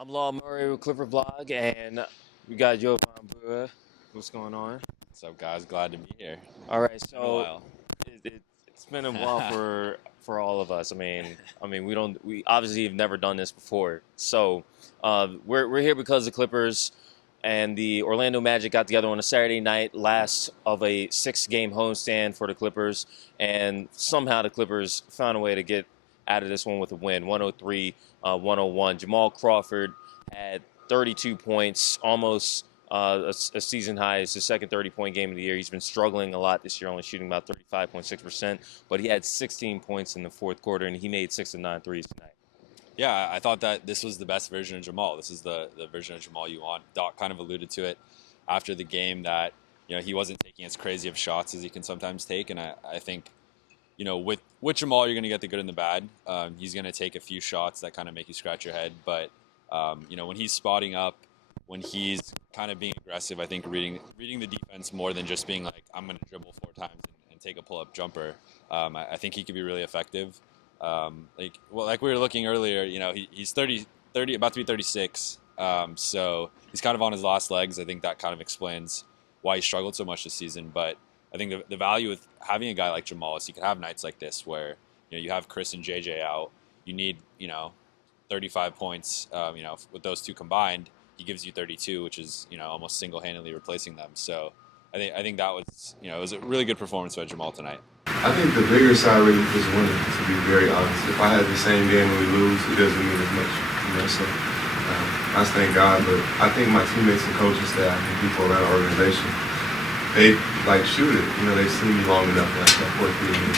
I'm Law Murray with Clipper Blog, and we got Jovan Buha. What's going on? What's up, guys? Glad to be here. All right, Been a so while. it's been a while for all of us. We obviously have never done this before. So we're here because the Clippers and the Orlando Magic got together on a Saturday night, last of a 6-game homestand for the Clippers, and somehow the Clippers found a way to get out of this one with a win, 103 101. Jamal Crawford had 32 points, almost a season high. It's his second 30-point game of the year. He's been struggling a lot this year, only shooting about 35.6%, but he had 16 points in the fourth quarter, and he made 6 of 9 threes tonight. Yeah, I thought that this was the best version of Jamal. This is the version of Jamal you want. Doc kind of alluded to it after the game that he wasn't taking as crazy of shots as he can sometimes take, and I think with Jamal you're going to get the good and the bad. He's going to take a few shots that kind of make you scratch your head, but when he's spotting up, when he's kind of being aggressive, I think reading the defense more than just being like, I'm going to dribble 4 times and take a pull-up jumper. I think he could be really effective. Like we were looking earlier, he's 30, about to be 36. So he's kind of on his last legs. I think that kind of explains why he struggled so much this season. But I think the value with having a guy like Jamal is he can have nights like this where you have Chris and JJ out. You need 35 points. With those two combined, he gives you 32, which is almost single-handedly replacing them. So I think that was it was a really good performance by Jamal tonight. I think the bigger side really is winning, to be very honest. If I had the same game and we lose, it doesn't mean as much, So I just thank God. But I think my teammates and coaching staff and people around the organization, they shoot it. They've seen me long enough, that 4-3 and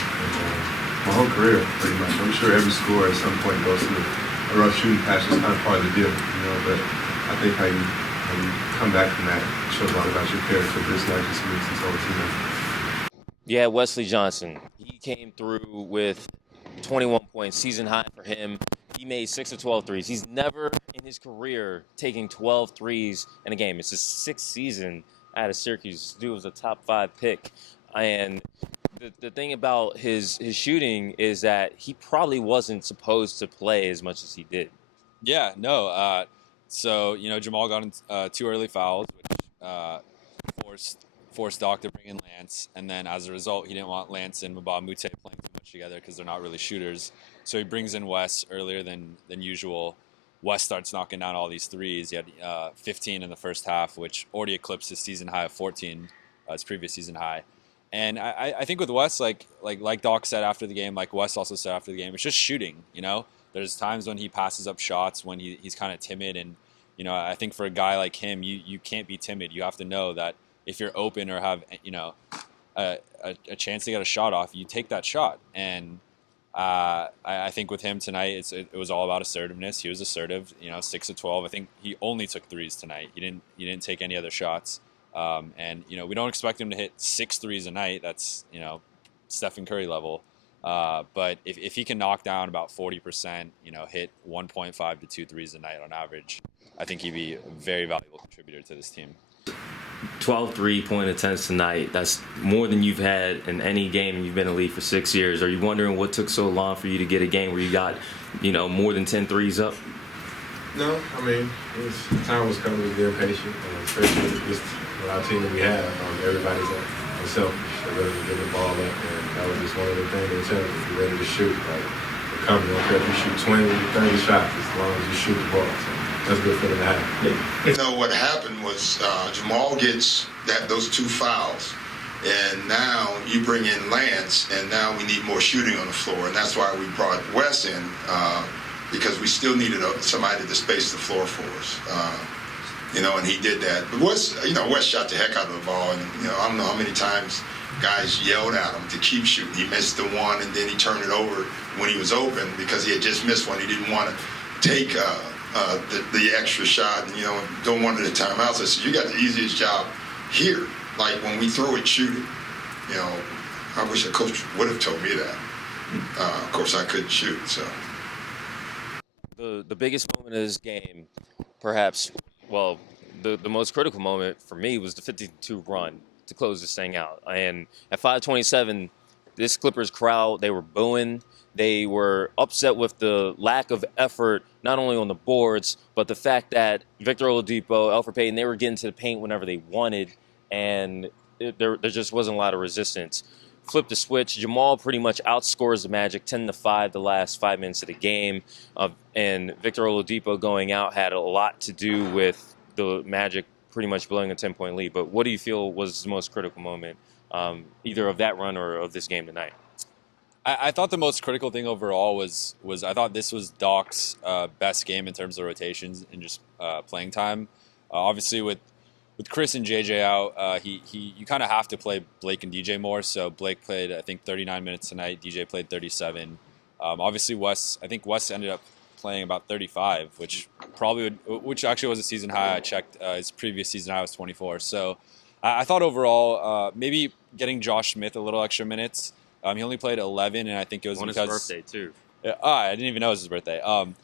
my whole career, pretty much. I'm sure every scorer at some point goes through a rough shooting patch. It's kind of part of the deal, But I think how you come back from that shows a lot about your character. But it's not just me, it's his whole team. Yeah, Wesley Johnson. He came through with 21 points, season high for him. He made 6 of 12 threes. He's never in his career taking 12 threes in a game. It's his 6th season out of Syracuse. This dude was a top 5 pick. And the thing about his shooting is that he probably wasn't supposed to play as much as he did. Yeah, no. So Jamal got in 2 early fouls, which forced Doc to bring in Lance, and then as a result, he didn't want Lance and Mbah Moute playing too much together because they're not really shooters. So he brings in Wes earlier than usual. Wes starts knocking down all these threes. He had 15 in the first half, which already eclipsed his season high of 14, his previous season high. And I think with Wes, like Doc said after the game, like Wes also said after the game, it's just shooting. There's times when he passes up shots, when he's kind of timid, and I think for a guy like him, you can't be timid. You have to know that if you're open or have a chance to get a shot off, you take that shot. And I think with him tonight, it was all about assertiveness. He was assertive. 6 of 12. I think he only took threes tonight. He didn't take any other shots. And we don't expect him to hit 6 threes a night. That's Stephen Curry level. But if he can knock down about 40%, hit 1.5 to 2 threes a night on average, I think he'd be a very valuable contributor to this team. 12 3-point attempts tonight. That's more than you've had in any game, and you've been in the league for 6 years. Are you wondering what took so long for you to get a game where you got, more than 10 threes up? No, time was coming to be impatient, especially with our team that we have. Everybody's unselfish. They're ready to get the ball up, and that was just one of the things they tell us. You're ready to shoot. We're coming. Don't care if you shoot 20, 30 shots, as long as you shoot the ball. So that's good for them to have. What happened was Jamal gets those 2 fouls, and now you bring in Lance, and now we need more shooting on the floor, and that's why we brought Wes in, because we still needed somebody to space the floor for us. And he did that. But Wes shot the heck out of the ball, and I don't know how many times guys yelled at him to keep shooting. He missed the one, and then he turned it over when he was open because he had just missed one. He didn't want to take the extra shot, and don't want it at timeouts. I said, you got the easiest job here. Like when we throw it, shoot it. I wish a coach would have told me that. Of course, I couldn't shoot, so. The biggest moment of this game, perhaps, the most critical moment for me was the 52 run to close this thing out. And at 5:27, this Clippers crowd, they were booing. They were upset with the lack of effort, not only on the boards, but the fact that Victor Oladipo, Elfrid Payton, they were getting to the paint whenever they wanted, and there just wasn't a lot of resistance. Flip the switch. Jamal pretty much outscores the Magic 10-5 the last 5 minutes of the game, and Victor Oladipo going out had a lot to do with the Magic pretty much blowing a 10-point lead. But what do you feel was the most critical moment, either of that run or of this game tonight? I thought the most critical thing overall was I thought this was Doc's best game in terms of rotations and just playing time. Obviously, with Chris and JJ out, you kind of have to play Blake and DJ more. So Blake played, I think, 39 minutes tonight. DJ played 37. Obviously, I think Wes ended up playing about 35, which actually was a season high. I checked his previous season high was 24. So I thought overall, maybe getting Josh Smith a little extra minutes. He only played 11, and I think it was because his birthday too. I didn't even know it was his birthday.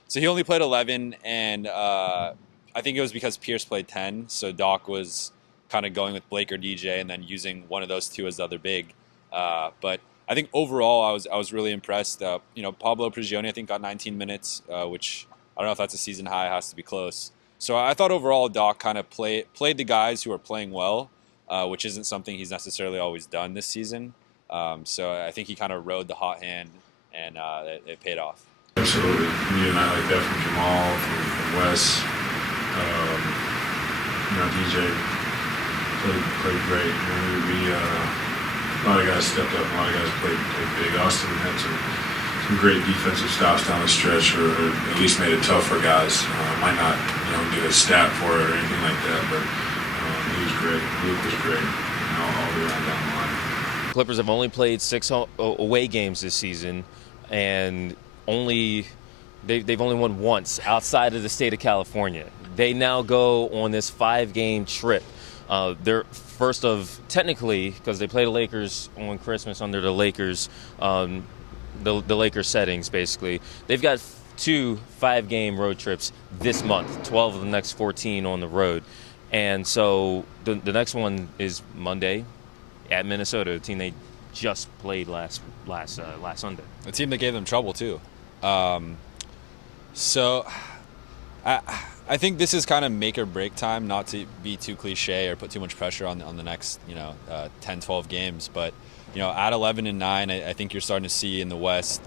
So he only played 11, and I think it was because Pierce played 10. So Doc was kind of going with Blake or DJ, and then using one of those two as the other big. But I think overall, I was really impressed. Pablo Prigioni, I think, got 19 minutes, which I don't know if that's a season high. It has to be close. So I thought overall, Doc kind of played the guys who are playing well, which isn't something he's necessarily always done this season. So I think he kind of rode the hot hand, and it paid off. Absolutely. Me and I like that from Jamal, from Wes. DJ played great. A lot of guys stepped up. A lot of guys played big. Austin had some great defensive stops down the stretch, or at least made it tough for guys. Might not get a stat for it or anything like that, but he was great. Luke was great. All the way down the line. Clippers have only played 6 away games this season, and they've only won once outside of the state of California. They now go on this 5-game trip. They're first of, technically, because they play the Lakers on Christmas under the Lakers, the Lakers settings, basically. They've got 2 5-game road trips this month, 12 of the next 14 on the road. And so the next one is Monday at Minnesota, the team they just played last Sunday. The team that gave them trouble too. So I think this is kind of make or break time, not to be too cliche or put too much pressure on the next 10, 12 games. But at 11-9, I think you're starting to see in the West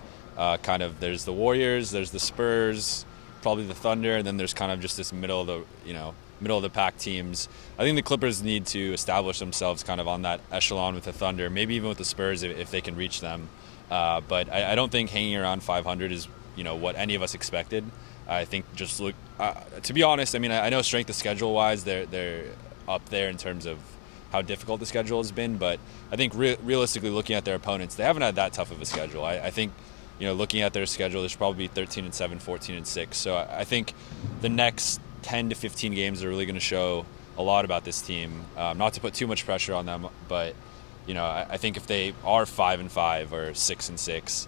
kind of there's the Warriors, there's the Spurs, probably the Thunder, and then there's kind of just this middle of the pack teams. I think the Clippers need to establish themselves kind of on that echelon with the Thunder, maybe even with the Spurs if they can reach them. But I don't think hanging around 500 is what any of us expected. I think just look, to be honest, I mean, I know strength of schedule wise they're up there in terms of how difficult the schedule has been, but I think realistically looking at their opponents, they haven't had that tough of a schedule. I think looking at their schedule, they should probably be 13-7, 14-6. So I think the next 10 to 15 games are really going to show a lot about this team. Not to put too much pressure on them, but I think if they are 5-5 or 6-6,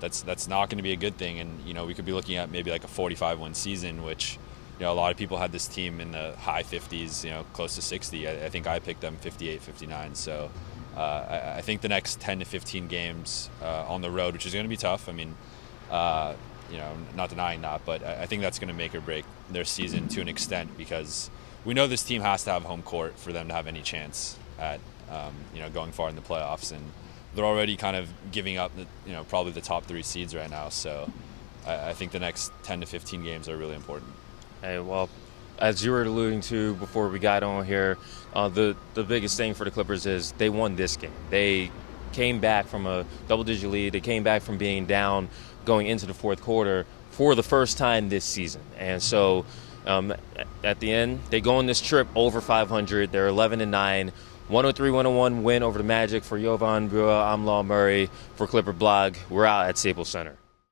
that's not going to be a good thing. And we could be looking at maybe like a 45-win season, which a lot of people had this team in the high 50s, close to 60. I think I picked them 58, 59. So I think the next 10 to 15 games on the road, which is going to be tough. I mean, not denying that, but I think that's going to make or break their season to an extent, because we know this team has to have home court for them to have any chance at going far in the playoffs, and they're already kind of giving up probably the top 3 seeds right now. So I think the next 10 to 15 games are really important. Hey, well, as you were alluding to before we got on here, the biggest thing for the Clippers is they won this game. They came back from a double-digit lead. They came back from being down going into the fourth quarter for the first time this season. And so at the end, they go on this trip over 500. They're 11-9. 103-101 win over the Magic. For Jovan, Buha, I'm Law Murray. For Clipper Blog, we're out at Staples Center.